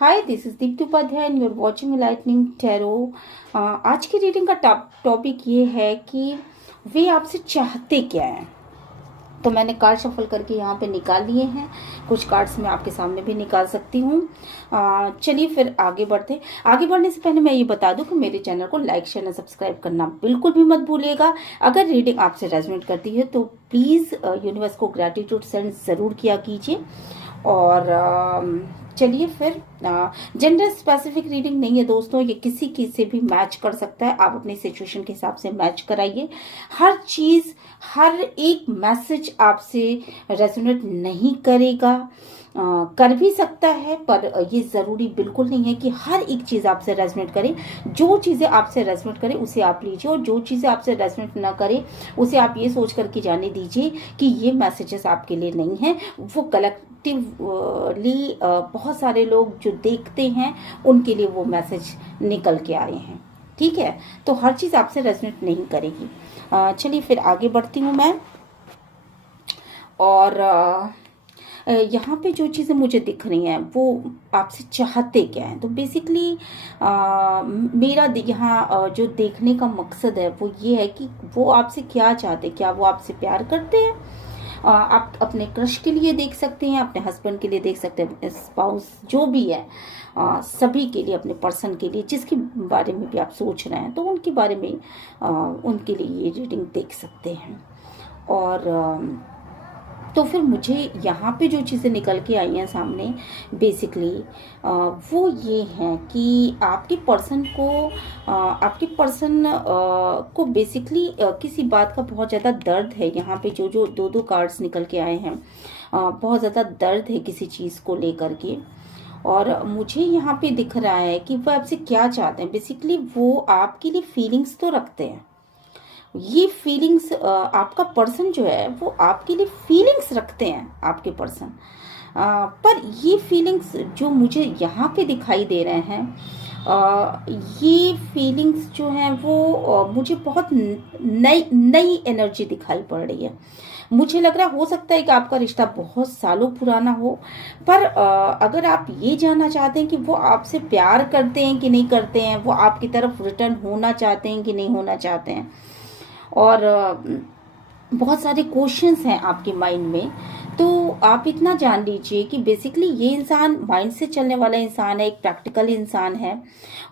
Hi, this is Deepti Upadhyay and you are watching lightning tarot. आज की reading का topic ये है कि वे आपसे चाहते क्या हैं। तो मैंने कार्ड शफल करके यहाँ पे निकाल लिए हैं। कुछ कार्ड्स मैं आपके सामने भी निकाल सकती हूँ। चलिए फिर आगे बढ़ते। आगे बढ़ने से पहले मैं ये बता दूं कि मेरे चैनल को लाइक शेयर और सब्सक्राइब करना बिल्कुल भी मत भूलिएगा। अगर रीडिंग आपसे रेजोनेट करती है तो प्लीज़ यूनिवर्स को ग्रैटिट्यूड सेंड ज़रूर किया कीजिए। और चलिए फिर, जेंडर स्पेसिफिक रीडिंग नहीं है दोस्तों, ये किसी की से भी मैच कर सकता है। आप अपनी सिचुएशन के हिसाब से मैच कराइए। हर चीज़, हर एक मैसेज आपसे रेजोनेट नहीं करेगा। कर भी सकता है, पर ये ज़रूरी बिल्कुल नहीं है कि हर एक चीज़ आपसे रेजोनेट करे। जो चीज़ें आपसे रेजोनेट करे उसे आप लीजिए, और जो चीज़ें आपसे रेजोनेट ना करे उसे आप ये सोच करके जाने दीजिए कि ये मैसेजेस आपके लिए नहीं हैं। वो कलेक्टिवली बहुत सारे लोग जो देखते हैं उनके लिए वो मैसेज निकल के आए हैं। ठीक है, तो हर चीज़ आपसे रेजोनेट नहीं करेगी। चलिए फिर आगे बढ़ती हूँ मैं। और यहाँ पे जो चीज़ें मुझे दिख रही हैं वो आपसे चाहते क्या हैं। तो बेसिकली मेरा यहाँ जो देखने का मकसद है वो ये है कि वो आपसे क्या चाहते हैं। क्या वो आपसे प्यार करते हैं? आप अपने क्रश के लिए देख सकते हैं, अपने हस्बैंड के लिए देख सकते हैं, स्पाउस जो भी है, सभी के लिए, अपने पर्सन के लिए, जिसके बारे में भी आप सोच रहे हैं तो उनके बारे में उनके लिए ये रीडिंग देख सकते हैं। और तो फिर मुझे यहाँ पे जो चीज़ें निकल के आई हैं सामने बेसिकली वो ये हैं कि आपके पर्सन को बेसिकली किसी बात का बहुत ज़्यादा दर्द है। यहाँ पे जो जो दो दो कार्ड्स निकल के आए हैं, बहुत ज़्यादा दर्द है किसी चीज़ को लेकर के। और मुझे यहाँ पे दिख रहा है कि वो आपसे क्या चाहते हैं। बेसिकली वो आपके लिए फीलिंग्स तो रखते हैं। ये फीलिंग्स, आपका पर्सन जो है वो आपके लिए फीलिंग्स रखते हैं, आपके पर्सन। पर ये फीलिंग्स जो मुझे यहाँ पे दिखाई दे रहे हैं, ये फीलिंग्स जो हैं वो मुझे बहुत नई नई एनर्जी दिखाई पड़ रही है। मुझे लग रहा हो सकता है कि आपका रिश्ता बहुत सालों पुराना हो, पर अगर आप ये जानना चाहते हैं कि वो आपसे प्यार करते हैं कि नहीं करते हैं, वो आपकी तरफ रिटर्न होना चाहते हैं कि नहीं होना चाहते हैं, और बहुत सारे क्वेश्चंस हैं आपके माइंड में, तो आप इतना जान लीजिए कि बेसिकली ये इंसान माइंड से चलने वाला इंसान है, एक प्रैक्टिकल इंसान है।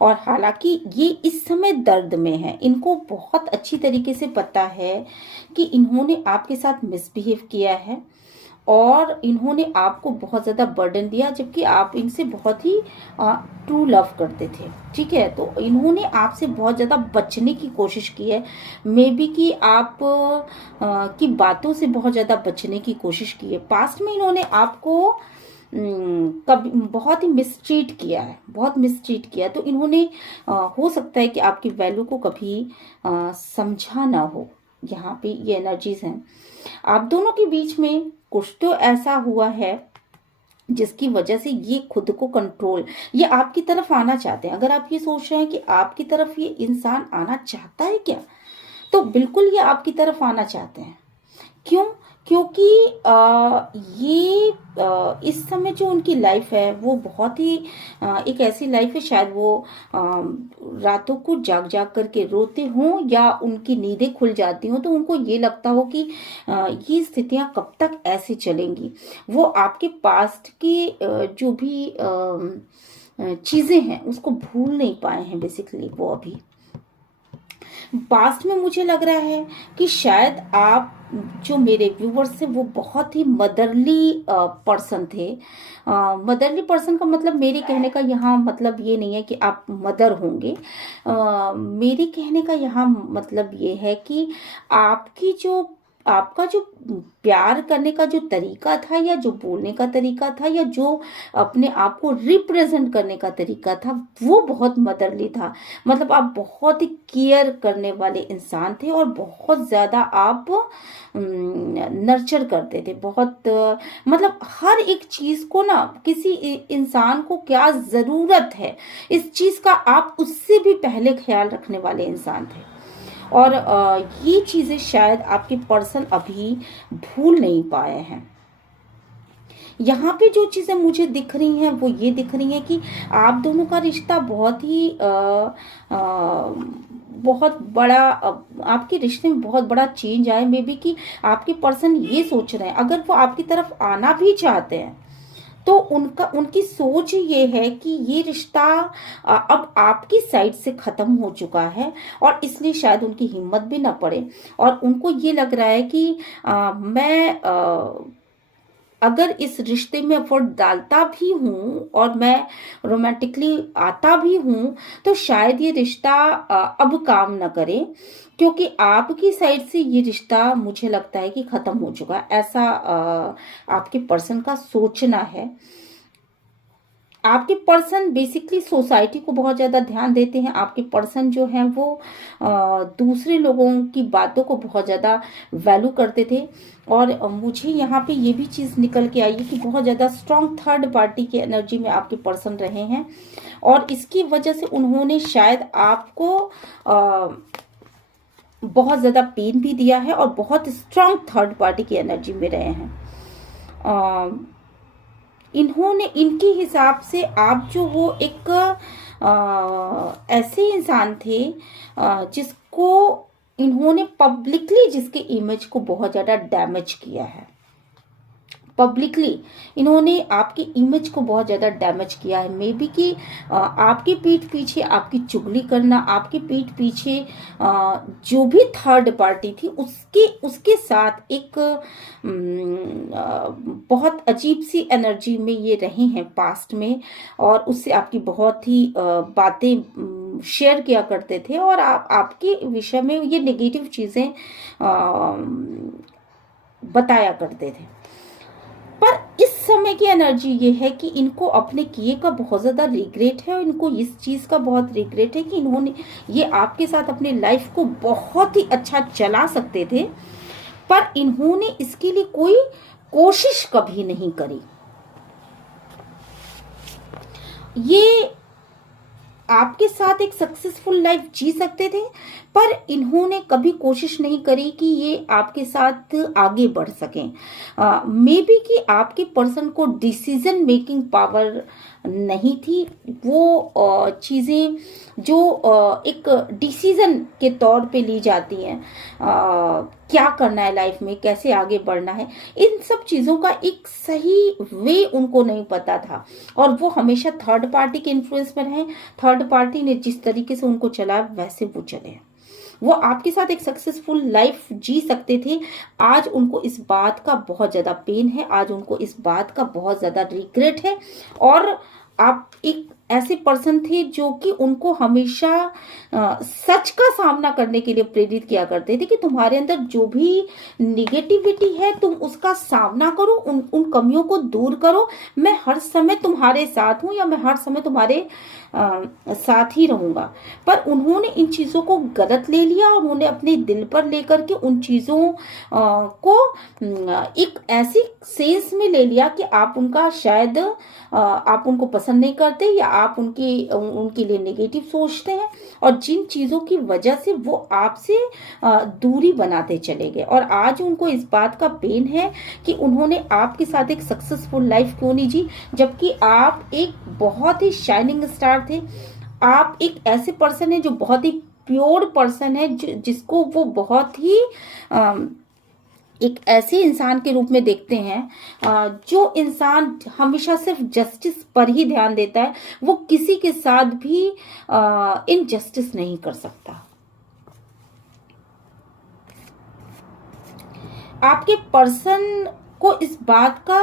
और हालांकि ये इस समय दर्द में है, इनको बहुत अच्छी तरीके से पता है कि इन्होंने आपके साथ मिसबिहेव किया है और इन्होंने आपको बहुत ज़्यादा बर्डन दिया, जबकि आप इनसे बहुत ही ट्रू लव करते थे। ठीक है, तो इन्होंने आपसे बहुत ज़्यादा बचने की कोशिश की है। मे बी कि आप की बातों से बहुत ज़्यादा बचने की कोशिश की है। पास्ट में इन्होंने आपको कभी बहुत ही मिसट्रीट किया है, बहुत मिसट्रीट किया। तो इन्होंने हो सकता है कि आपकी वैल्यू को कभी समझा ना हो। यहाँ पे ये एनर्जीज हैं। आप दोनों के बीच में कुछ तो ऐसा हुआ है जिसकी वजह से ये खुद को कंट्रोल, ये आपकी तरफ आना चाहते हैं। अगर आप ये सोच रहे हैं कि आपकी तरफ ये इंसान आना चाहता है क्या, तो बिल्कुल ये आपकी तरफ आना चाहते हैं। क्यों? क्योंकि ये इस समय जो उनकी लाइफ है वो बहुत ही एक ऐसी लाइफ है, शायद वो रातों को जाग जाग करके रोते हों या उनकी नींदें खुल जाती हों, तो उनको ये लगता हो कि ये स्थितियां कब तक ऐसे चलेंगी। वो आपके पास्ट की जो भी चीज़ें हैं उसको भूल नहीं पाए हैं। बेसिकली वो अभी पास्ट में मुझे लग रहा है कि शायद आप जो मेरे व्यूवर्स थे वो बहुत ही मदरली पर्सन थे। मदरली पर्सन का मतलब, मेरे कहने का यहाँ मतलब ये नहीं है कि आप मदर होंगे। मेरे कहने का यहाँ मतलब ये है कि आपका जो प्यार करने का जो तरीका था, या जो बोलने का तरीका था, या जो अपने आप को रिप्रेजेंट करने का तरीका था, वो बहुत मदरली था। मतलब आप बहुत ही केयर करने वाले इंसान थे और बहुत ज़्यादा आप नर्चर करते थे। बहुत मतलब हर एक चीज़ को ना, किसी इंसान को क्या ज़रूरत है इस चीज़ का, आप उससे भी पहले ख्याल रखने वाले इंसान थे। और ये चीज़ें शायद आपके पर्सन अभी भूल नहीं पाए हैं। यहाँ पे जो चीज़ें मुझे दिख रही हैं वो ये दिख रही हैं कि आप दोनों का रिश्ता बहुत ही बहुत बड़ा आपके रिश्ते में बहुत बड़ा चेंज आए। मे बी कि आपके पर्सन ये सोच रहे हैं, अगर वो आपकी तरफ आना भी चाहते हैं तो उनकी सोच ये है कि ये रिश्ता अब आपकी साइड से खत्म हो चुका है, और इसलिए शायद उनकी हिम्मत भी ना पड़े। और उनको ये लग रहा है कि मैं अगर इस रिश्ते में एफर्ट डालता भी हूँ और मैं रोमांटिकली आता भी हूँ तो शायद ये रिश्ता अब काम न करे, क्योंकि आपकी साइड से ये रिश्ता मुझे लगता है कि खत्म हो चुका है। ऐसा आपके पर्सन का सोचना है। आपके पर्सन बेसिकली सोसाइटी को बहुत ज़्यादा ध्यान देते हैं। आपके पर्सन जो हैं वो दूसरे लोगों की बातों को बहुत ज़्यादा वैल्यू करते थे। और मुझे यहाँ पे ये भी चीज़ निकल के आई है कि बहुत ज़्यादा स्ट्रॉन्ग थर्ड पार्टी की एनर्जी में आपके पर्सन रहे हैं, और इसकी वजह से उन्होंने शायद आपको बहुत ज़्यादा पेन भी दिया है और बहुत स्ट्रॉन्ग थर्ड पार्टी की एनर्जी में रहे हैं। इन्होंने इनके हिसाब से आप जो वो एक ऐसे इंसान थे जिसको इन्होंने पब्लिकली जिसके इमेज को बहुत ज़्यादा डैमेज किया है। पब्लिकली इन्होंने आपकी इमेज को बहुत ज़्यादा डैमेज किया है। मे बी कि आपके पीठ पीछे आपकी चुगली करना, आपके पीठ पीछे जो भी थर्ड पार्टी थी उसके साथ एक बहुत अजीब सी एनर्जी में ये रहे हैं पास्ट में, और उससे आपकी बहुत ही बातें शेयर किया करते थे, और आपके विषय में ये नेगेटिव चीज़ें बताया करते थे। पर इस समय की एनर्जी ये है कि इनको अपने किए का बहुत ज़्यादा रिग्रेट है, और इनको इस चीज़ का बहुत रिग्रेट है कि इन्होंने ये आपके साथ अपने लाइफ को बहुत ही अच्छा चला सकते थे, पर इन्होंने इसके लिए कोई कोशिश कभी नहीं करी। ये आपके साथ एक सक्सेसफुल लाइफ जी सकते थे, पर इन्होंने कभी कोशिश नहीं करी कि ये आपके साथ आगे बढ़ सकें। मे बी कि आपके पर्सन को डिसीजन मेकिंग पावर नहीं थी। वो चीज़ें जो एक डिसीजन के तौर पे ली जाती हैं, क्या करना है लाइफ में, कैसे आगे बढ़ना है, इन सब चीज़ों का एक सही वे उनको नहीं पता था, और वो हमेशा थर्ड पार्टी के इन्फ्लुएंस में रहे। थर्ड पार्टी ने जिस तरीके से उनको चलाया वैसे वो चले। वो आपके साथ एक सक्सेसफुल लाइफ जी सकते थे। आज उनको इस बात का बहुत ज़्यादा पेन है, आज उनको इस बात का बहुत ज़्यादा रिग्रेट है, और आप एक ऐसे पर्सन थे जो कि उनको हमेशा सच का सामना करने के लिए प्रेरित किया करते थे कि तुम्हारे अंदर जो भी निगेटिविटी है तुम उसका सामना करो, उन कमियों को दूर करो। मैं हर समय तुम्हारे साथ हूं, या मैं हर समय तुम्हारे साथ ही रहूंगा। पर उन्होंने इन चीज़ों को गलत ले लिया, और उन्होंने अपने दिल पर लेकर के उन चीज़ों को एक ऐसी सेंस में ले लिया कि आप उनका शायद आप उनको पसंद नहीं करते, या आप उनके लिए नेगेटिव सोचते हैं, और जिन चीज़ों की वजह से वो आपसे दूरी बनाते चले गए। और आज उनको इस बात का पेन है कि उन्होंने आपके साथ एक सक्सेसफुल लाइफ क्यों नहीं जी, जबकि आप एक बहुत ही शाइनिंग स्टार थे। आप एक ऐसे पर्सन है जो बहुत ही प्योर पर्सन है, जिसको वो बहुत ही एक ऐसे इंसान के रूप में देखते हैं जो इंसान हमेशा सिर्फ जस्टिस पर ही ध्यान देता है। वो किसी के साथ भी इनजस्टिस नहीं कर सकता। आपके पर्सन को इस बात का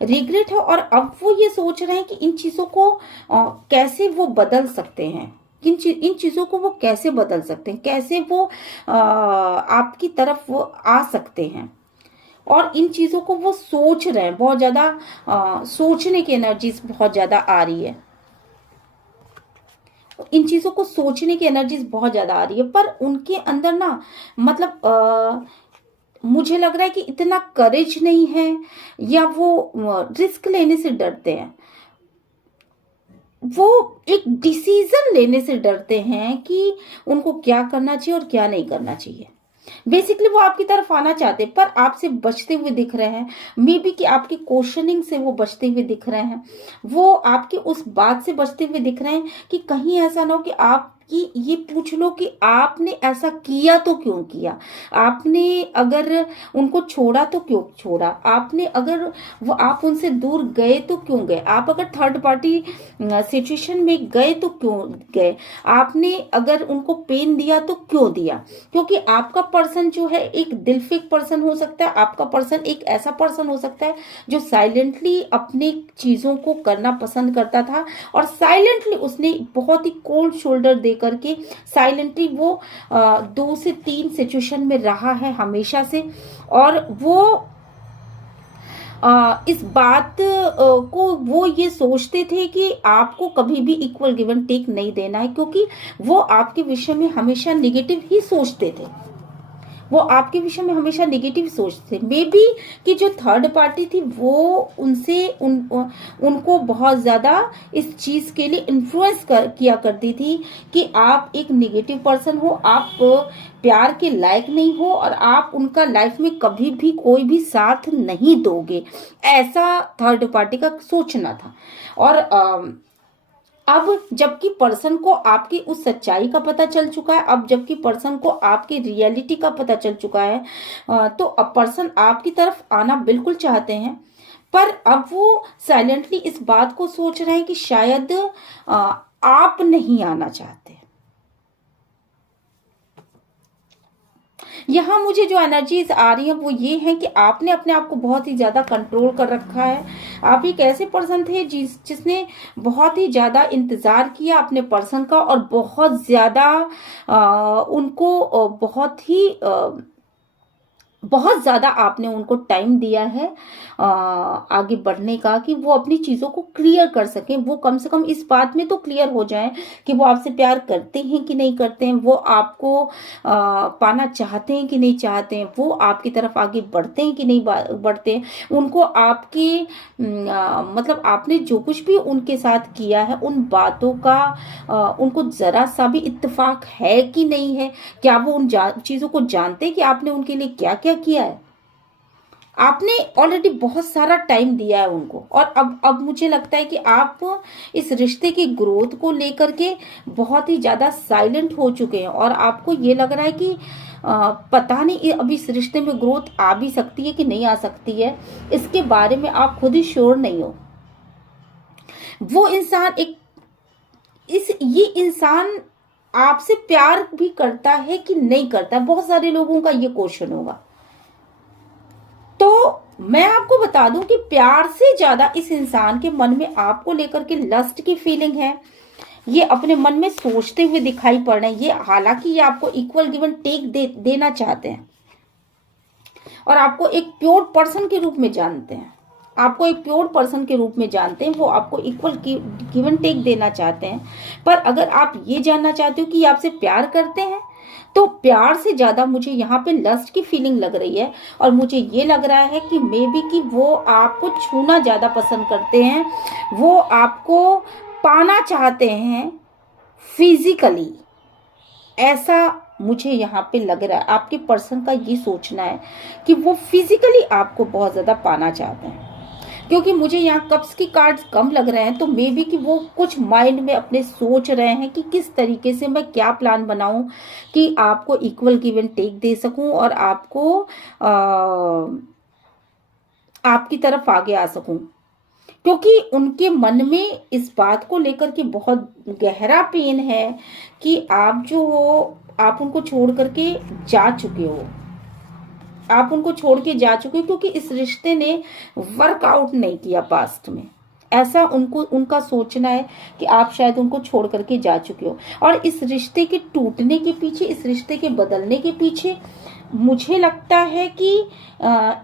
रिग्रेट है, और अब वो ये सोच रहे हैं कि इन चीज़ों को कैसे वो बदल सकते हैं, इन चीज़ों को वो कैसे बदल सकते हैं, कैसे वो आपकी तरफ वो आ सकते हैं। और इन चीज़ों को वो सोच रहे हैं, बहुत ज़्यादा सोचने की एनर्जीज बहुत ज़्यादा आ रही है। इन चीज़ों को सोचने की एनर्जीज बहुत ज़्यादा आ रही है, पर उनके अंदर ना मतलब मुझे लग रहा है कि इतना करेज नहीं है, या वो रिस्क लेने से डरते हैं। वो एक डिसीजन लेने से डरते हैं कि उनको क्या करना चाहिए और क्या नहीं करना चाहिए। बेसिकली वो आपकी तरफ आना चाहते हैं, पर आपसे बचते हुए दिख रहे हैं। मे बी कि आपकी क्वेश्चनिंग से वो बचते हुए दिख रहे हैं, वो आपकी उस बात से बचते हुए दिख रहे हैं कि कहीं ऐसा ना हो कि आप कि ये पूछ लो कि आपने ऐसा किया तो क्यों किया, आपने अगर उनको छोड़ा तो क्यों छोड़ा, आपने अगर वो आप उनसे दूर गए तो क्यों गए, आप अगर थर्ड पार्टी सिचुएशन में गए तो क्यों गए, आपने अगर उनको पेन दिया तो क्यों दिया। क्योंकि आपका पर्सन जो है एक दिल फेक पर्सन हो सकता है, आपका पर्सन एक ऐसा पर्सन हो सकता है जो साइलेंटली अपने चीजों को करना पसंद करता था और साइलेंटली उसने बहुत ही कोल्ड शोल्डर दे करके साइलेंटली वो 2 से 3 सिचुएशन में रहा है हमेशा से। और वो इस बात को वो ये सोचते थे कि आपको कभी भी इक्वल गिव एंड टेक नहीं देना है, क्योंकि वो आपके विषय में हमेशा निगेटिव ही सोचते थे, वो आपके विषय में हमेशा नेगेटिव सोचते थे। मे बी कि जो थर्ड पार्टी थी वो उनसे उनको बहुत ज्यादा इस चीज के लिए इन्फ्लुएंस किया करती थी कि आप एक नेगेटिव पर्सन हो, आप प्यार के लायक नहीं हो और आप उनका लाइफ में कभी भी कोई भी साथ नहीं दोगे, ऐसा थर्ड पार्टी का सोचना था। और अब जबकि पर्सन को आपकी उस सच्चाई का पता चल चुका है, अब जबकि पर्सन को आपकी रियलिटी का पता चल चुका है, तो अब पर्सन आपकी तरफ आना बिल्कुल चाहते हैं, पर अब वो साइलेंटली इस बात को सोच रहे हैं कि शायद आप नहीं आना चाहते। यहाँ मुझे जो एनर्जीज आ रही है वो ये है कि आपने अपने आप को बहुत ही ज्यादा कंट्रोल कर रखा है। आप एक ऐसे पर्सन थे जिसने बहुत ही ज्यादा इंतजार किया अपने पर्सन का और बहुत ज्यादा उनको बहुत ज्यादा आपने उनको टाइम दिया है आगे बढ़ने का, कि वो अपनी चीजों को क्लियर कर सकें, वो कम से कम इस बात में तो क्लियर हो जाएं कि वो आपसे प्यार करते हैं कि नहीं करते हैं, वो आपको पाना चाहते हैं कि नहीं चाहते हैं, वो आपकी तरफ आगे बढ़ते हैं कि नहीं बढ़ते हैं, उनको आपके मतलब आपने जो कुछ भी उनके साथ किया है उन बातों का उनको जरा सा भी इत्तेफाक है कि नहीं है, क्या वो उन चीजों को जानते हैं कि आपने उनके लिए क्या क्या किया है। आपने ऑलरेडी बहुत सारा टाइम दिया है उनको और अब मुझे लगता है कि आप इस रिश्ते की ग्रोथ को लेकर के बहुत ही ज्यादा साइलेंट हो चुके हैं और आपको ये लग रहा है कि पता नहीं अभी इस रिश्ते में ग्रोथ आ भी सकती है कि नहीं आ सकती है, इसके बारे में आप खुद ही श्योर नहीं हो। वो इंसान ये इंसान आपसे प्यार भी करता है कि नहीं करता, बहुत सारे लोगों का ये क्वेश्चन होगा। तो मैं आपको बता दूं कि प्यार से ज्यादा इस इंसान के मन में आपको लेकर के लस्ट की फीलिंग है, ये अपने मन में सोचते हुए दिखाई पड़ रहे हैं। ये हालांकि ये आपको इक्वल गिव एंड टेक देना चाहते हैं और आपको एक प्योर पर्सन के रूप में जानते हैं, आपको एक प्योर पर्सन के रूप में जानते हैं, वो आपको इक्वल गिव एंड टेक देना चाहते हैं। पर अगर आप ये जानना चाहते हो कि आपसे प्यार करते हैं तो प्यार से ज्यादा मुझे यहाँ पे लस्ट की फीलिंग लग रही है और मुझे ये लग रहा है कि मे बी कि वो आपको छूना ज्यादा पसंद करते हैं, वो आपको पाना चाहते हैं फिजिकली, ऐसा मुझे यहाँ पे लग रहा है। आपके पर्सन का ये सोचना है कि वो फिजिकली आपको बहुत ज्यादा पाना चाहते हैं, क्योंकि मुझे यहाँ कप्स की कार्ड्स कम लग रहे हैं, तो मे बी कि वो कुछ माइंड में अपने सोच रहे हैं कि किस तरीके से मैं क्या प्लान बनाऊं कि आपको इक्वल गिव एंड टेक दे सकूं और आपको आपकी तरफ आगे आ सकूं, क्योंकि उनके मन में इस बात को लेकर के बहुत गहरा पेन है कि आप जो हो आप उनको छोड़ करके जा चुके हो, आप उनको छोड़ के जा चुके हो, क्योंकि इस रिश्ते ने वर्कआउट नहीं किया पास्ट में, ऐसा उनका सोचना है कि आप शायद उनको छोड़ करके जा चुके हो। और इस रिश्ते के टूटने के पीछे, इस रिश्ते के बदलने के पीछे मुझे लगता है कि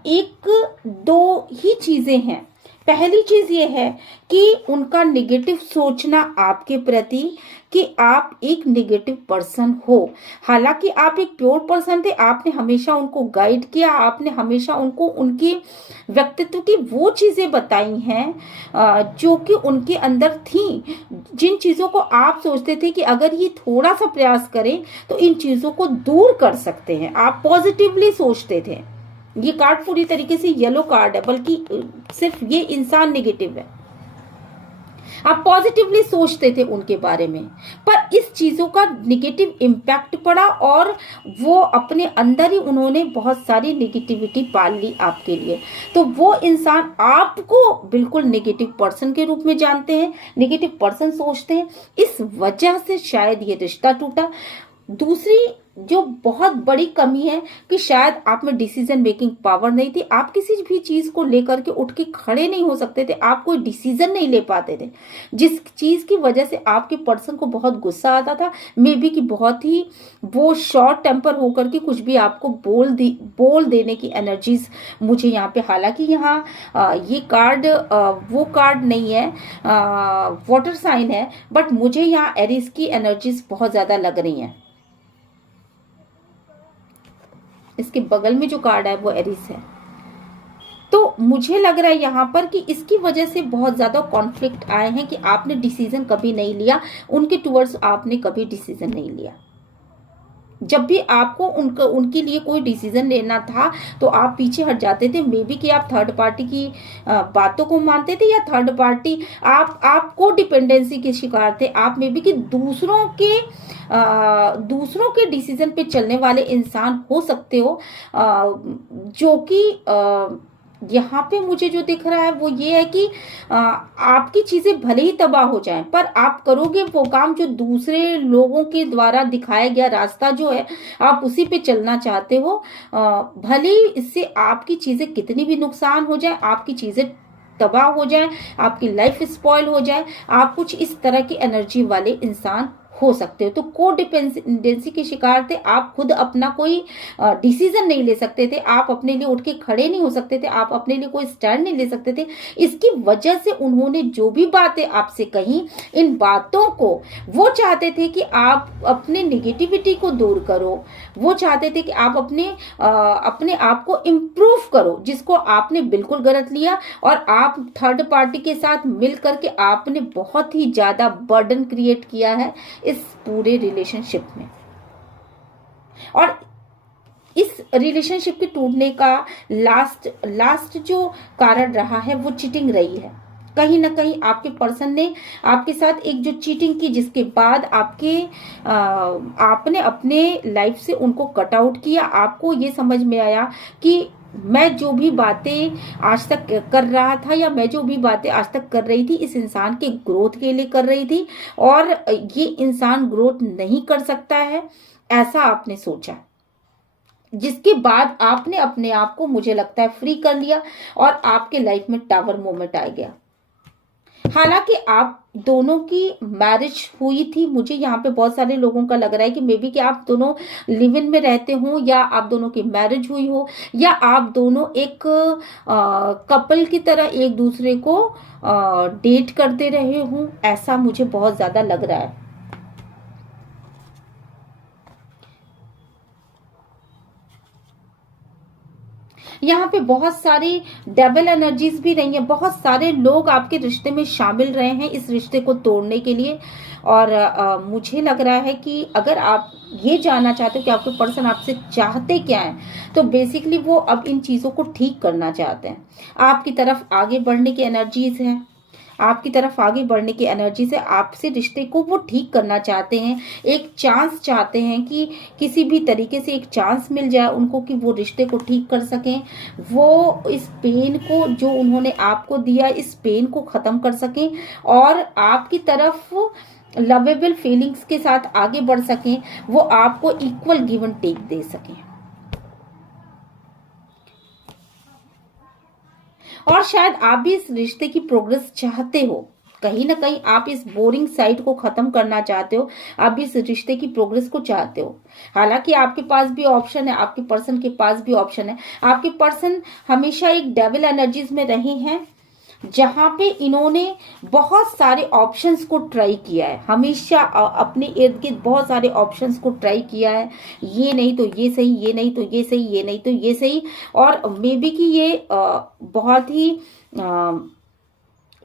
एक दो ही चीजें हैं। पहली चीज ये है कि उनका नेगेटिव सोचना आपके प्रति, कि आप एक नेगेटिव पर्सन हो। हालांकि आप एक प्योर पर्सन थे, आपने हमेशा उनको गाइड किया, आपने हमेशा उनको उनकी व्यक्तित्व की वो चीजें बताई हैं जो कि उनके अंदर थी, जिन चीजों को आप सोचते थे कि अगर ये थोड़ा सा प्रयास करें तो इन चीजों को दूर कर सकते हैं। आप पॉजिटिवली सोचते थे। ये कार्ड पूरी तरीके से येलो कार्ड है, बल्कि सिर्फ ये इंसान नेगेटिव है। आप पॉजिटिवली सोचते थे उनके बारे में, पर इस चीजों का नेगेटिव इम्पैक्ट पड़ा और वो अपने अंदर ही उन्होंने बहुत सारी नेगेटिविटी पाल ली आपके लिए। तो वो इंसान आपको बिल्कुल नेगेटिव पर्सन के रूप में जानते हैं, नेगेटिव पर्सन सोचते हैं। इस वजह से शायद ये रिश्ता टूटा। दूसरी जो बहुत बड़ी कमी है कि शायद आप में डिसीजन मेकिंग पावर नहीं थी। आप किसी भी चीज को लेकर के उठ के खड़े नहीं हो सकते थे, आप कोई डिसीजन नहीं ले पाते थे, जिस चीज की वजह से आपके पर्सन को बहुत गुस्सा आता था। मे बी कि बहुत ही वो शॉर्ट टेम्पर होकर के कुछ भी आपको बोल देने की एनर्जीज मुझे यहाँ पे, हालांकि यहाँ ये कार्ड वो कार्ड नहीं है, वाटर साइन है, बट मुझे यहाँ एरिस की एनर्जीज बहुत ज्यादा लग रही हैं। इसके बगल में जो कार्ड है वो एरिस है। तो मुझे लग रहा है यहाँ पर कि इसकी वजह से बहुत ज्यादा कॉन्फ्लिक्ट आए हैं कि आपने डिसीजन कभी नहीं लिया, उनके टुवर्ड्स आपने कभी डिसीजन नहीं लिया। जब भी आपको उनके लिए कोई डिसीजन लेना था तो आप पीछे हट जाते थे। मे बी कि आप थर्ड पार्टी की बातों को मानते थे, या थर्ड पार्टी आपको डिपेंडेंसी के शिकार थे। आप मे बी कि दूसरों के डिसीजन पे चलने वाले इंसान हो सकते हो, जो कि यहाँ पे मुझे जो दिख रहा है वो ये है कि आपकी चीजें भले ही तबाह हो जाएं, पर आप करोगे वो काम जो दूसरे लोगों के द्वारा दिखाया गया रास्ता जो है आप उसी पे चलना चाहते हो। भले ही इससे आपकी चीजें कितनी भी नुकसान हो जाए, आपकी चीजें तबाह हो जाए, आपकी लाइफ स्पॉइल हो जाए, आप कुछ इस तरह की एनर्जी वाले इंसान हो सकते हो। तो कोडिपेंडेंसी के शिकार थे आप, खुद अपना कोई डिसीजन नहीं ले सकते थे, आप अपने लिए उठ के खड़े नहीं हो सकते थे, आप अपने लिए कोई स्टैंड नहीं ले सकते थे। इसकी वजह से उन्होंने जो भी बातें आपसे कही, इन बातों को वो चाहते थे कि आप अपने निगेटिविटी को दूर करो, वो चाहते थे कि आप अपने आप को इम्प्रूव करो, जिसको आपने बिल्कुल गलत लिया। और आप थर्ड पार्टी के साथ मिल करके आपने बहुत ही ज्यादा बर्डन क्रिएट किया है इस पूरे रिलेशनशिप में। और इस रिलेशनशिप के टूटने का लास्ट जो कारण रहा है वो चीटिंग रही है। कहीं ना कहीं आपके पर्सन ने आपके साथ एक जो चीटिंग की, जिसके बाद आपने अपने लाइफ से उनको कट आउट किया। आपको ये समझ में आया कि मैं जो भी बातें आज तक कर रहा था, या मैं जो भी बातें आज तक कर रही थी, इस इंसान के ग्रोथ के लिए कर रही थी, और ये इंसान ग्रोथ नहीं कर सकता है, ऐसा आपने सोचा। जिसके बाद आपने अपने आप को, मुझे लगता है, फ्री कर लिया और आपके लाइफ में टावर मोमेंट आ गया। हालांकि आप दोनों की मैरिज हुई थी, मुझे यहाँ पे बहुत सारे लोगों का लग रहा है कि मे बी कि आप दोनों लिव इन में रहते हो, या आप दोनों की मैरिज हुई हो, या आप दोनों एक कपल की तरह एक दूसरे को डेट करते रहे हो, ऐसा मुझे बहुत ज्यादा लग रहा है। यहाँ पे बहुत सारी डबल एनर्जीज भी रही हैं, बहुत सारे लोग आपके रिश्ते में शामिल रहे हैं इस रिश्ते को तोड़ने के लिए। और मुझे लग रहा है कि अगर आप ये जानना चाहते हो कि आपके पर्सन आपसे चाहते क्या है, तो बेसिकली वो अब इन चीजों को ठीक करना चाहते हैं। आपकी तरफ आगे बढ़ने की एनर्जीज है, आपकी तरफ आगे बढ़ने की एनर्जी से आपसे रिश्ते को वो ठीक करना चाहते हैं। एक चांस चाहते हैं कि किसी भी तरीके से एक चांस मिल जाए उनको कि वो रिश्ते को ठीक कर सकें, वो इस पेन को जो उन्होंने आपको दिया, इस पेन को खत्म कर सकें, और आपकी तरफ लवेबल फीलिंग्स के साथ आगे बढ़ सकें, वो आपको इक्वल गिव एंड टेक दे सकें। और शायद आप भी इस रिश्ते की प्रोग्रेस चाहते हो, कहीं ना कहीं आप इस बोरिंग साइड को खत्म करना चाहते हो, आप भी इस रिश्ते की प्रोग्रेस को चाहते हो। हालांकि आपके पास भी ऑप्शन है, आपके पर्सन के पास भी ऑप्शन है। आपके पर्सन हमेशा एक डेविल एनर्जीज में रहे हैं, जहां पे इन्होंने बहुत सारे ऑप्शंस को ट्राई किया है, हमेशा अपने इर्द गिर्द बहुत सारे ऑप्शंस को ट्राई किया है, ये नहीं तो ये सही, ये नहीं तो ये सही, ये नहीं तो ये सही। और मे बी कि ये बहुत ही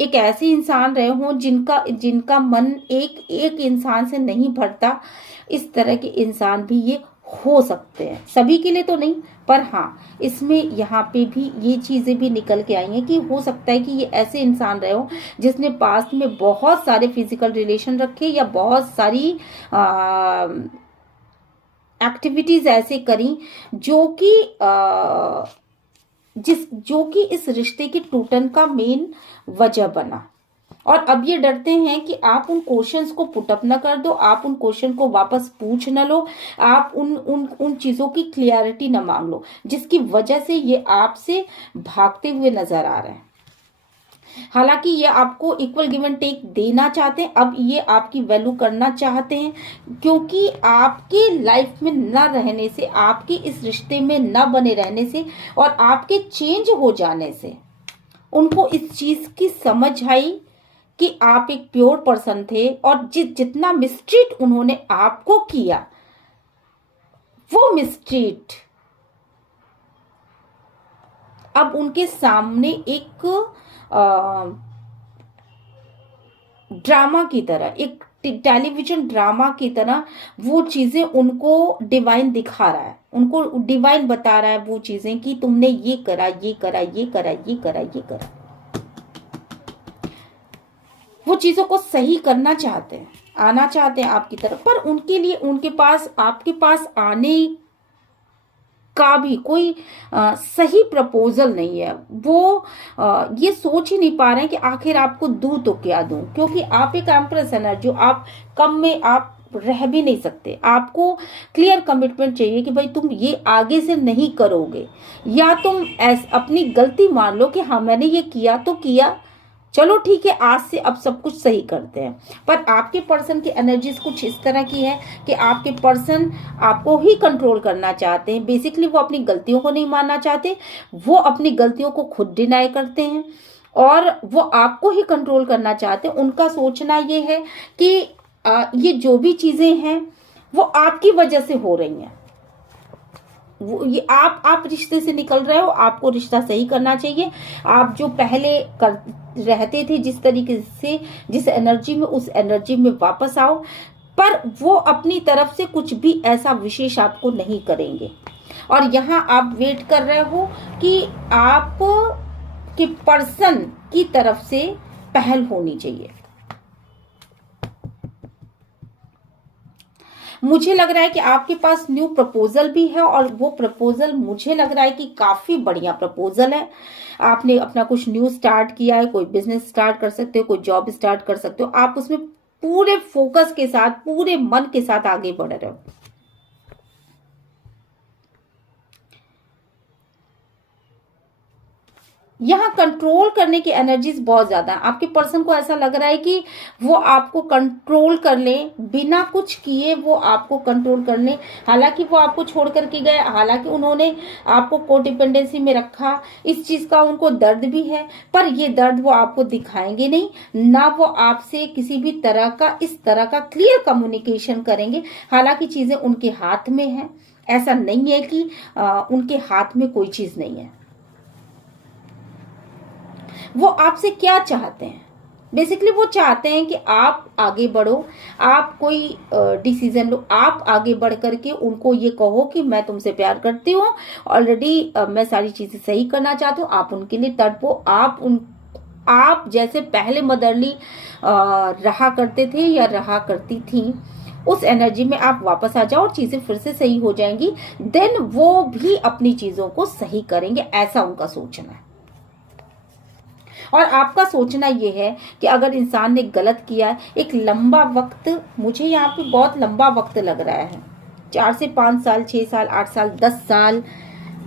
एक ऐसे इंसान रहे हों जिनका जिनका मन एक एक इंसान से नहीं भरता। इस तरह के इंसान भी ये हो सकते हैं, सभी के लिए तो नहीं, पर हाँ इसमें यहाँ पे भी ये चीजें भी निकल के आई हैं कि हो सकता है कि ये ऐसे इंसान रहे हो जिसने पास्ट में बहुत सारे फिजिकल रिलेशन रखे या बहुत सारी एक्टिविटीज ऐसे करी जो कि जो कि इस रिश्ते की टूटन का मेन वजह बना। और अब ये डरते हैं कि आप उन क्वेश्चंस को पुटअप न कर दो, आप उन क्वेश्चन को वापस पूछ न लो, आप उन चीजों की क्लियरिटी न मांग लो, जिसकी वजह से ये आपसे भागते हुए नजर आ रहे हैं। हालांकि ये आपको इक्वल गिव एंड टेक देना चाहते हैं, अब ये आपकी वैल्यू करना चाहते हैं, क्योंकि आपके लाइफ में न रहने से, आपके इस रिश्ते में न बने रहने से और आपके चेंज हो जाने से उनको इस चीज की समझ आई कि आप एक प्योर पर्सन थे, और जितना मिसट्रीट उन्होंने आपको किया, वो मिसट्रीट अब उनके सामने एक ड्रामा की तरह, एक टेलीविजन ड्रामा की तरह वो चीजें उनको डिवाइन दिखा रहा है, उनको डिवाइन बता रहा है वो चीजें कि तुमने ये करा, ये करा, ये करा, ये करा, ये करा। वो चीजों को सही करना चाहते हैं, आना चाहते हैं आपकी तरफ, पर उनके लिए उनके पास, आपके पास आने का भी कोई सही प्रपोजल नहीं है। वो ये सोच ही नहीं पा रहे हैं कि आखिर आपको दूं तो क्या दूं, क्योंकि आप एक एम्प्रेस है जो आप कम में आप रह भी नहीं सकते। आपको क्लियर कमिटमेंट चाहिए कि भाई तुम ये आगे से नहीं करोगे, या तुम अपनी गलती मान लो कि हाँ मैंने ये किया तो किया, चलो ठीक है आज से अब सब कुछ सही करते हैं। पर आपके पर्सन की एनर्जीज कुछ इस तरह की है कि आपके पर्सन आपको ही कंट्रोल करना चाहते हैं। बेसिकली वो अपनी गलतियों को नहीं मानना चाहते, वो अपनी गलतियों को खुद डिनाई करते हैं और वो आपको ही कंट्रोल करना चाहते हैं। उनका सोचना ये है कि ये जो भी चीजें हैं वो आपकी वजह से हो रही हैं। वो ये आप रिश्ते से निकल रहे हो, आपको रिश्ता सही करना चाहिए। आप जो पहले कर रहते थे जिस तरीके से, जिस एनर्जी में, उस एनर्जी में वापस आओ। पर वो अपनी तरफ से कुछ भी ऐसा विशेष आपको नहीं करेंगे, और यहाँ आप वेट कर रहे हो कि आप के पर्सन की तरफ से पहल होनी चाहिए। मुझे लग रहा है कि आपके पास न्यू प्रपोजल भी है, और वो प्रपोजल मुझे लग रहा है कि काफी बढ़िया प्रपोजल है। आपने अपना कुछ न्यू स्टार्ट किया है, कोई बिजनेस स्टार्ट कर सकते हो, कोई जॉब स्टार्ट कर सकते हो। आप उसमें पूरे फोकस के साथ, पूरे मन के साथ आगे बढ़ रहे हो। यहाँ कंट्रोल करने की एनर्जीज बहुत ज्यादा है। आपके पर्सन को ऐसा लग रहा है कि वो आपको कंट्रोल कर ले, बिना कुछ किए वो आपको कंट्रोल कर ले। हालांकि वो आपको छोड़ करके गए, हालांकि उन्होंने आपको कोडिपेंडेंसी में रखा, इस चीज का उनको दर्द भी है, पर ये दर्द वो आपको दिखाएंगे नहीं, ना वो आपसे किसी भी तरह का, इस तरह का क्लियर कम्युनिकेशन करेंगे। हालांकि चीजें उनके हाथ में है, ऐसा नहीं है कि उनके हाथ में कोई चीज नहीं है। वो आपसे क्या चाहते हैं? बेसिकली वो चाहते हैं कि आप आगे बढ़ो, आप कोई डिसीजन लो, आप आगे बढ़ करके उनको ये कहो कि मैं तुमसे प्यार करती हूँ, ऑलरेडी मैं सारी चीजें सही करना चाहती हूँ। आप उनके लिए तड़पो, आप जैसे पहले मदरली रहा करते थे या रहा करती थी, उस एनर्जी में आप वापस आ जाओ और चीजें फिर से सही हो जाएंगी। देन वो भी अपनी चीजों को सही करेंगे, ऐसा उनका सोचना है। और आपका सोचना यह है कि अगर इंसान ने गलत किया है, एक लंबा वक्त, मुझे यहाँ पे बहुत लंबा वक्त लग रहा है, 4 से 5 साल, 6 साल, 8 साल, 10 साल,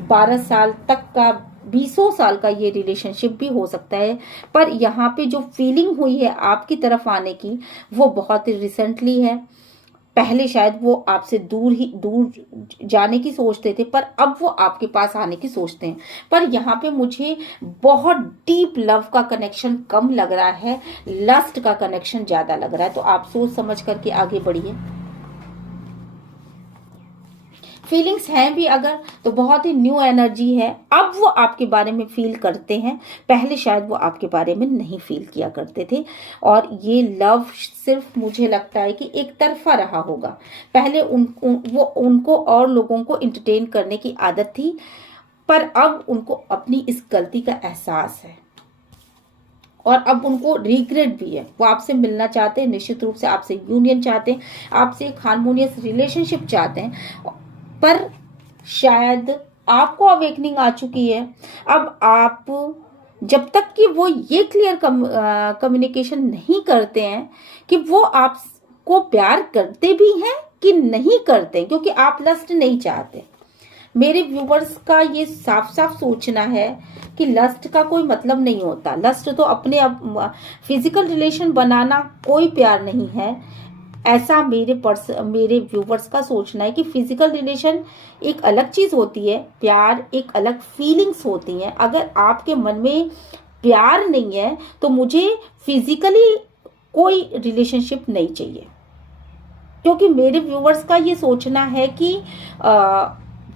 12 साल तक का, 20 साल का ये रिलेशनशिप भी हो सकता है। पर यहाँ पे जो फीलिंग हुई है आपकी तरफ आने की, वो बहुत ही रिसेंटली है। पहले शायद वो आपसे दूर जाने की सोचते थे, पर अब वो आपके पास आने की सोचते हैं। पर यहाँ पे मुझे बहुत डीप लव का कनेक्शन कम लग रहा है, लस्ट का कनेक्शन ज्यादा लग रहा है। तो आप सोच समझ करके आगे बढ़िए। फीलिंग्स हैं भी अगर, तो बहुत ही न्यू एनर्जी है। अब वो आपके बारे में फील करते हैं, पहले शायद वो आपके बारे में नहीं फील किया करते थे। और ये लव सिर्फ मुझे लगता है कि एक तरफा रहा होगा। पहले उनको और लोगों को इंटरटेन करने की आदत थी, पर अब उनको अपनी इस गलती का एहसास है और अब उनको रिग्रेट भी है। वो आपसे मिलना चाहते हैं, निश्चित रूप से आपसे यूनियन चाहते हैं, आपसे एक हार्मोनियस रिलेशनशिप चाहते हैं, पर शायद आपको अवेकनिंग आ चुकी है। अब आप जब तक कि वो ये क्लियर कम्युनिकेशन नहीं करते हैं कि वो आपको प्यार करते भी हैं कि नहीं करते, क्योंकि आप लस्ट नहीं चाहते। मेरे व्यूवर्स का ये साफ साफ सोचना है कि लस्ट का कोई मतलब नहीं होता। लस्ट तो अपने फिजिकल रिलेशन बनाना कोई प्यार नहीं है, ऐसा मेरे व्यूवर्स का सोचना है कि फिजिकल रिलेशन एक अलग चीज होती है, प्यार एक अलग फीलिंग्स होती हैं। अगर आपके मन में प्यार नहीं है तो मुझे फिजिकली कोई रिलेशनशिप नहीं चाहिए, क्योंकि मेरे व्यूवर्स का ये सोचना है कि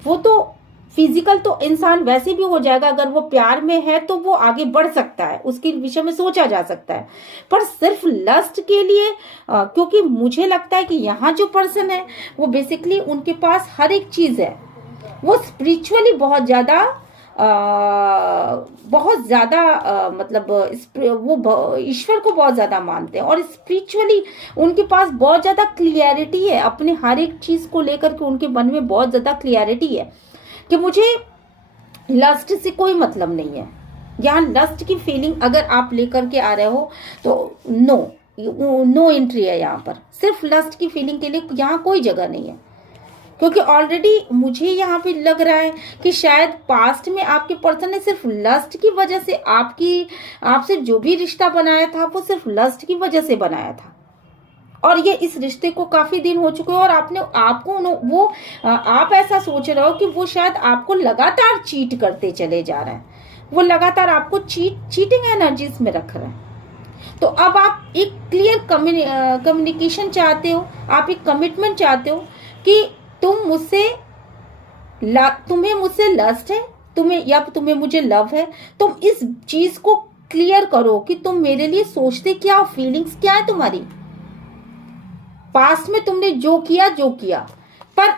वो तो फिजिकल तो इंसान वैसे भी हो जाएगा, अगर वो प्यार में है तो वो आगे बढ़ सकता है, उसके विषय में सोचा जा सकता है। पर सिर्फ लस्ट के लिए क्योंकि मुझे लगता है कि यहाँ जो पर्सन है वो बेसिकली उनके पास हर एक चीज है। वो स्पिरिचुअली बहुत ज्यादा मतलब वो ईश्वर को बहुत ज्यादा मानते हैं, और स्पिरिचुअली उनके पास बहुत ज्यादा क्लियरिटी है अपने हर एक चीज को लेकर के। उनके मन में बहुत ज्यादा क्लियरिटी है कि मुझे लस्ट से कोई मतलब नहीं है। यहाँ लस्ट की फीलिंग अगर आप लेकर के आ रहे हो तो नो एंट्री है यहाँ पर। सिर्फ लस्ट की फीलिंग के लिए यहाँ कोई जगह नहीं है, क्योंकि ऑलरेडी मुझे यहाँ पे लग रहा है कि शायद पास्ट में आपके पर्सन ने सिर्फ लस्ट की वजह से आपसे जो भी रिश्ता बनाया था वो सिर्फ लस्ट की वजह से बनाया था, और ये इस रिश्ते को काफी दिन हो चुके हैं। और आप ऐसा सोच रहे हो कि वो शायद आपको लगातार चीट करते चले जा रहे हैं, वो लगातार आपको चीटिंग एनर्जीज में रख रहे हैं। तो अब आप एक क्लियर कम्युनिकेशन चाहते हो, आप एक कमिटमेंट चाहते हो कि तुम्हें मुझसे लस्ट है, तुम्हें मुझे लव है। तुम इस चीज को क्लियर करो कि तुम मेरे लिए सोचते क्या, फीलिंग्स क्या है तुम्हारी। पास्ट में तुमने जो किया, पर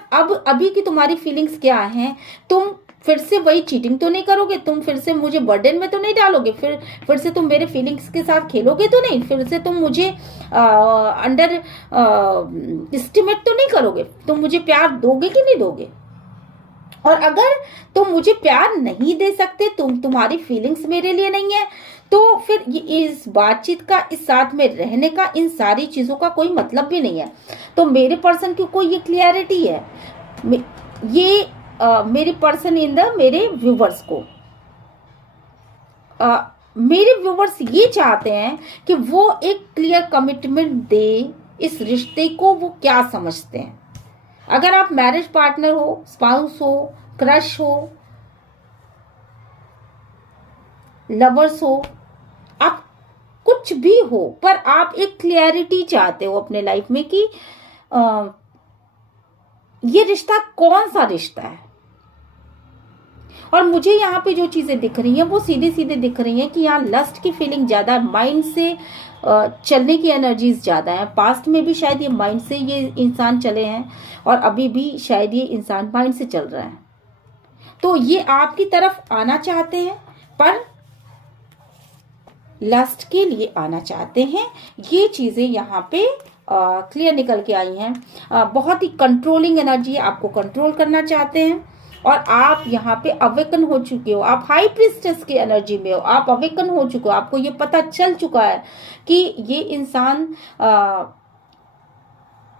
अभी की तुम्हारी फीलिंग्स क्या हैं। तुम फिर से वही चीटिंग तो नहीं करोगे, तुम फिर से मुझे बर्डन में तो नहीं डालोगे, फिर से तुम मेरे फीलिंग्स के साथ खेलोगे तो नहीं, फिर से तुम मुझे अंडर एस्टिमेट तो नहीं करोगे, तुम मुझे प्यार दोगे कि नहीं दोगे। और अगर तुम मुझे प्यार नहीं दे सकते, तुम्हारी फीलिंग्स मेरे लिए नहीं है, तो फिर इस बातचीत का, इस साथ में रहने का, इन सारी चीजों का कोई मतलब भी नहीं है। तो मेरे पर्सन की कोई ये क्लियरिटी है, ये मेरे पर्सन मेरे व्यूवर्स को मेरे व्यूवर्स ये चाहते हैं कि वो एक क्लियर कमिटमेंट दे इस रिश्ते को, वो क्या समझते हैं। अगर आप मैरिज पार्टनर हो, स्पाउस हो, क्रश हो, लवर्स हो, आप कुछ भी हो, पर आप एक क्लियरिटी चाहते हो अपने लाइफ में कि ये रिश्ता कौन सा रिश्ता है। और मुझे यहाँ पे जो चीजें दिख रही हैं वो सीधे सीधे दिख रही हैं कि यहाँ लस्ट की फीलिंग ज्यादा, माइंड से चलने की एनर्जीज ज्यादा है। पास्ट में भी शायद ये माइंड से ये इंसान चले हैं, और अभी भी शायद ये इंसान माइंड से चल रहा है। तो ये आपकी तरफ आना चाहते हैं, पर लस्ट के लिए आना चाहते हैं। ये चीजें यहाँ पे क्लियर निकल के आई हैं। बहुत ही कंट्रोलिंग एनर्जी है, आपको कंट्रोल करना चाहते हैं। और आप यहाँ पे अवेकन हो चुके हो, आप हाई प्रिस्टेस की एनर्जी में हो, आप अवेकन हो चुके हो। आपको ये पता चल चुका है कि ये इंसान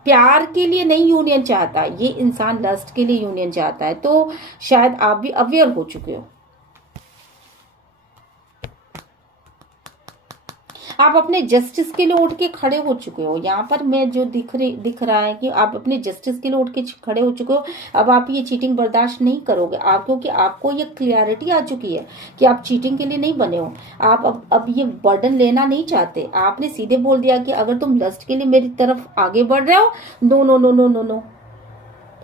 प्यार के लिए नहीं यूनियन चाहता, ये इंसान लस्ट के लिए यूनियन चाहता है। तो शायद आप भी अवेयर हो चुके हो। आप अपने जस्टिस के लिए उठ के खड़े हो चुके हो। यहाँ पर मैं जो दिख रहा है कि आप अपने जस्टिस के लिए उठ के खड़े हो चुके हो। अब आप ये चीटिंग बर्दाश्त नहीं करोगे, आप, क्योंकि आपको ये क्लियरिटी आ चुकी है कि आप चीटिंग के लिए नहीं बने हो। आप अब ये बर्डन लेना नहीं चाहते। आपने सीधे बोल दिया कि अगर तुम लस्ट के लिए मेरी तरफ आगे बढ़ रहे हो, no no no no no no,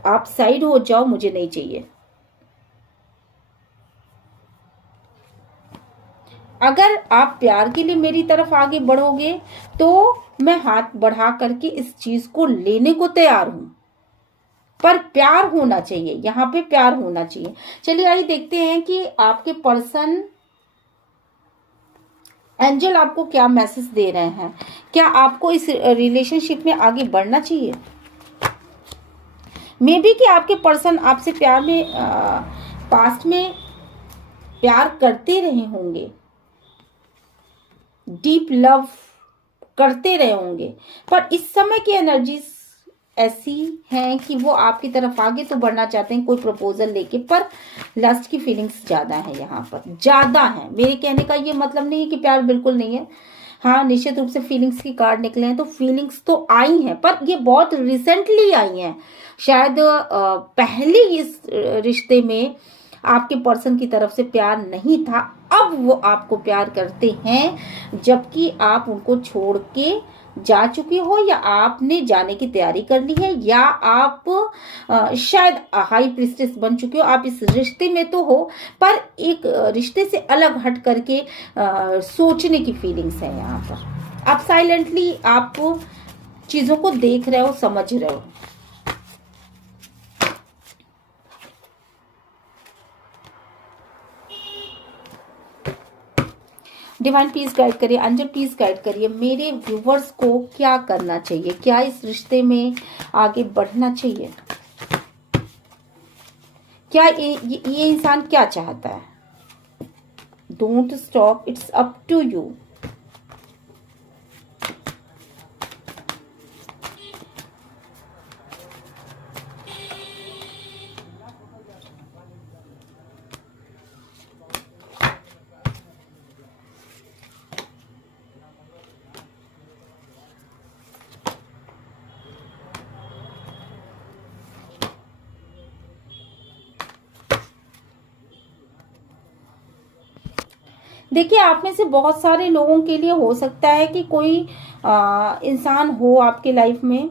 आप साइड हो जाओ, मुझे नहीं चाहिए। अगर आप प्यार के लिए मेरी तरफ आगे बढ़ोगे तो मैं हाथ बढ़ा करके इस चीज को लेने को तैयार हूं, पर प्यार होना चाहिए, यहाँ पे प्यार होना चाहिए। चलिए आइए देखते हैं कि आपके पर्सन एंजल आपको क्या मैसेज दे रहे हैं। क्या आपको इस रिलेशनशिप में आगे बढ़ना चाहिए? मे बी कि आपके पर्सन आपसे प्यार में पास्ट में प्यार करते रहे होंगे, डीप लव करते रहे होंगे, पर इस समय की एनर्जीज ऐसी हैं कि वो आपकी तरफ आगे तो बढ़ना चाहते हैं कोई प्रपोजल लेके, पर लस्ट की फीलिंग्स ज्यादा है, यहाँ पर ज्यादा है। मेरे कहने का ये मतलब नहीं है कि प्यार बिल्कुल नहीं है। हाँ, निश्चित रूप से फीलिंग्स की कार्ड निकले हैं तो फीलिंग्स तो आई हैं, पर ये बहुत रिसेंटली आई हैं। शायद पहले इस रिश्ते में आपके पर्सन की तरफ से प्यार नहीं था, अब वो आपको प्यार करते हैं, जबकि आप उनको छोड़ के जा चुकी हो, या आपने जाने की तैयारी कर ली है, या आप शायद हाई प्रिस्टेस बन चुके हो। आप इस रिश्ते में तो हो, पर एक रिश्ते से अलग हट करके सोचने की फीलिंग्स है यहाँ पर। आप साइलेंटली आप चीजों को देख रहे हो, समझ रहे हो। डिवाइन प्लीज गाइड करिए, अंजल प्लीज गाइड करिए मेरे व्यूवर्स को क्या करना चाहिए, क्या इस रिश्ते में आगे बढ़ना चाहिए, क्या ये इंसान क्या चाहता है। Don't stop, it's up to you. देखिए, आप में से बहुत सारे लोगों के लिए हो सकता है कि कोई इंसान हो आपके लाइफ में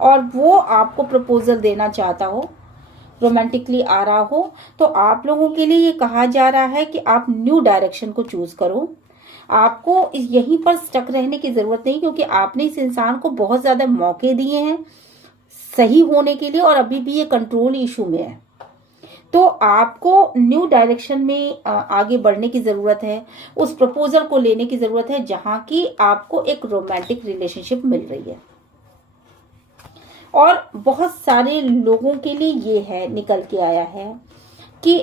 और वो आपको प्रपोजल देना चाहता हो, रोमांटिकली आ रहा हो, तो आप लोगों के लिए ये कहा जा रहा है कि आप न्यू डायरेक्शन को चूज करो। आपको यहीं पर स्टक रहने की जरूरत नहीं, क्योंकि आपने इस इंसान को बहुत ज्यादा मौके दिए हैं सही होने के लिए, और अभी भी ये कंट्रोल इशू में है। तो आपको न्यू डायरेक्शन में आगे बढ़ने की जरूरत है, उस प्रपोजल को लेने की जरूरत है जहां की आपको एक रोमांटिक रिलेशनशिप मिल रही है। और बहुत सारे लोगों के लिए ये है, निकल के आया है कि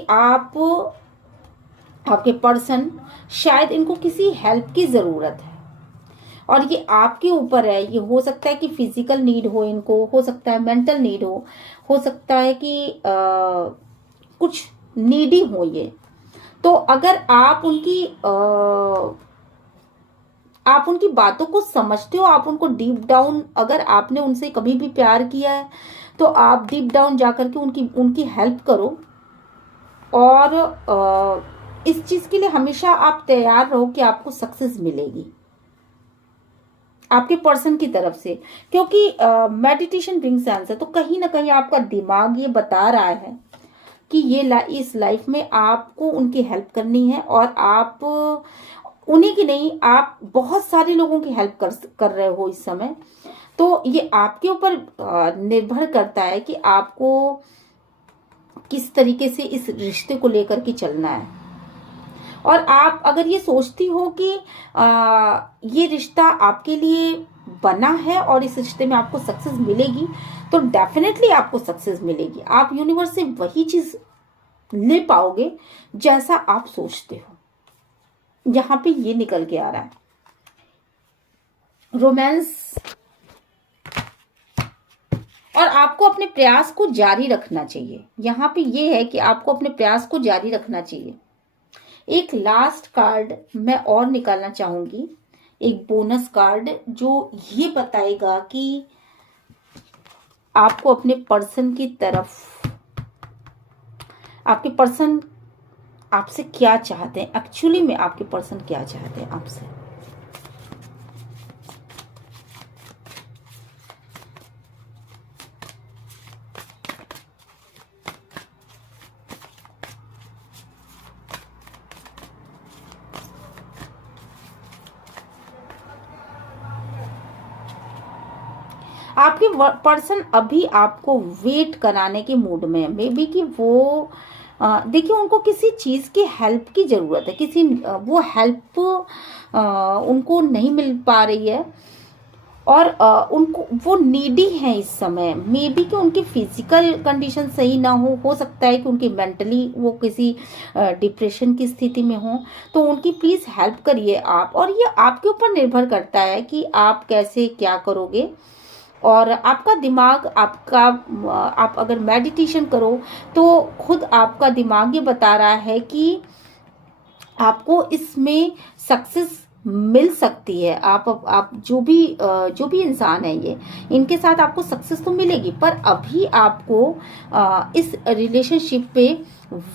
आपके पर्सन शायद इनको किसी हेल्प की जरूरत है, और ये आपके ऊपर है। ये हो सकता है कि फिजिकल नीड हो इनको, हो सकता है मेंटल नीड हो सकता है कि कुछ नीडी हो ये। तो अगर आप उनकी बातों को समझते हो, आप उनको डीप डाउन, अगर आपने उनसे कभी भी प्यार किया है तो आप डीप डाउन जाकर के उनकी हेल्प करो। और इस चीज के लिए हमेशा आप तैयार रहो कि आपको सक्सेस मिलेगी आपके पर्सन की तरफ से, क्योंकि मेडिटेशन ब्रिंग्स आंसर। तो कहीं ना कहीं आपका दिमाग ये बता रहा है कि ये इस लाइफ में आपको उनकी हेल्प करनी है, और आप उन्हीं की नहीं, आप बहुत सारे लोगों की हेल्प कर रहे हो इस समय। तो ये आपके ऊपर निर्भर करता है कि आपको किस तरीके से इस रिश्ते को लेकर के चलना है। और आप अगर ये सोचती हो कि ये रिश्ता आपके लिए बना है और इस रिश्ते में आपको सक्सेस मिलेगी, तो डेफिनेटली आपको सक्सेस मिलेगी। आप यूनिवर्स से वही चीज ले पाओगे जैसा आप सोचते हो। यहां पे ये निकल के आ रहा है रोमांस। और आपको अपने प्रयास को जारी रखना चाहिए। यहाँ पे ये है कि आपको अपने प्रयास को जारी रखना चाहिए। एक लास्ट कार्ड मैं और निकालना चाहूंगी, एक बोनस कार्ड जो ये बताएगा कि आपको अपने पर्सन की तरफ, आपके पर्सन आपसे क्या चाहते हैं, एक्चुअली में आपके पर्सन क्या चाहते हैं आपसे। आपके पर्सन अभी आपको वेट कराने के मूड में है, मे बी कि वो देखिए उनको किसी चीज़ की हेल्प की ज़रूरत है, किसी वो हेल्प उनको नहीं मिल पा रही है और उनको वो नीडी है इस समय। मे बी कि उनकी फिजिकल कंडीशन सही ना हो सकता है कि उनकी मेंटली वो किसी डिप्रेशन की स्थिति में हो, तो उनकी प्लीज़ हेल्प करिए आप। और ये आपके ऊपर निर्भर करता है कि आप कैसे क्या करोगे। और आपका दिमाग आप अगर मेडिटेशन करो तो खुद आपका दिमाग ये बता रहा है कि आपको इसमें सक्सेस मिल सकती है। आप जो भी इंसान है ये, इनके साथ आपको सक्सेस तो मिलेगी, पर अभी आपको इस रिलेशनशिप पे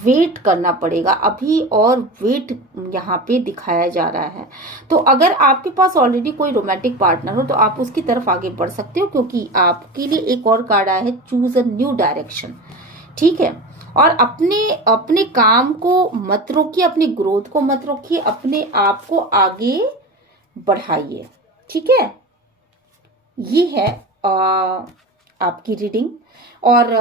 वेट करना पड़ेगा। अभी और वेट यहाँ पे दिखाया जा रहा है। तो अगर आपके पास ऑलरेडी कोई रोमांटिक पार्टनर हो तो आप उसकी तरफ आगे बढ़ सकते हो, क्योंकि आपके लिए एक और कार्ड आया है, चूज अ न्यू डायरेक्शन। ठीक है, और अपने काम को मत रोकिए, अपनी ग्रोथ को मत रोकिए, अपने आप को आगे बढ़ाइए। ठीक है, ये है आपकी रीडिंग। और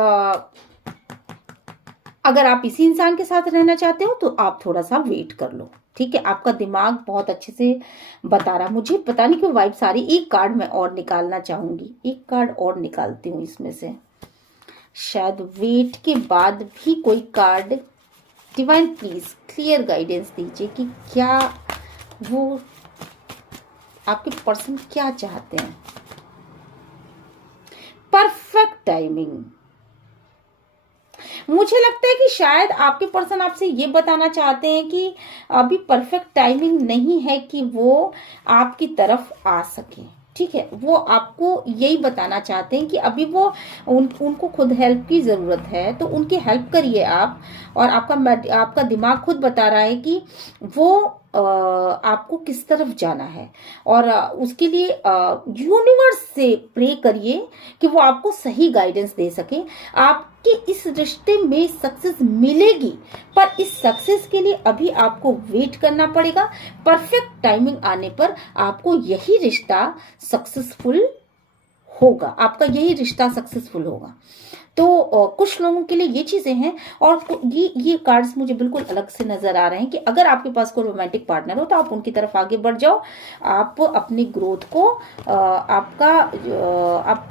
अगर आप इसी इंसान के साथ रहना चाहते हो तो आप थोड़ा सा वेट कर लो। ठीक है, आपका दिमाग बहुत अच्छे से बता रहा, मुझे पता नहीं क्यों वाइब सारी। एक कार्ड मैं और निकालना चाहूंगी, एक कार्ड और निकालती हूँ इसमें से, शायद वेट के बाद भी कोई card. Divine please clear guidance दीजिए कि क्या वो आपके पर्सन क्या चाहते हैं। परफेक्ट टाइमिंग, मुझे लगता है कि शायद आपके पर्सन आपसे ये बताना चाहते हैं कि अभी परफेक्ट टाइमिंग नहीं है कि वो आपकी तरफ आ सके। ठीक है, वो आपको यही बताना चाहते हैं कि अभी वो उनको खुद हेल्प की ज़रूरत है, तो उनकी हेल्प करिए आप। और आपका दिमाग खुद बता रहा है कि वो आपको किस तरफ जाना है, और उसके लिए यूनिवर्स से प्रे करिए कि वो आपको सही गाइडेंस दे सके। आपके इस रिश्ते में सक्सेस मिलेगी, पर इस सक्सेस के लिए अभी आपको वेट करना पड़ेगा। परफेक्ट टाइमिंग आने पर आपको यही रिश्ता सक्सेसफुल होगा, आपका यही रिश्ता सक्सेसफुल होगा। तो कुछ लोगों के लिए ये चीजें हैं। और ये कार्ड्स मुझे बिल्कुल अलग से नजर आ रहे हैं कि अगर आपके पास कोई रोमांटिक पार्टनर हो तो आप उनकी तरफ आगे बढ़ जाओ। आप अपनी ग्रोथ को आप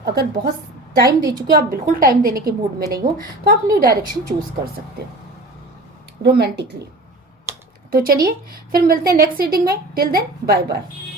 अगर बहुत टाइम दे चुके हो, आप बिल्कुल टाइम देने के मूड में नहीं हो, तो आप न्यू डायरेक्शन चूज कर सकते हो रोमांटिकली। तो चलिए फिर मिलते हैं नेक्स्ट रीडिंग में। Till then bye bye.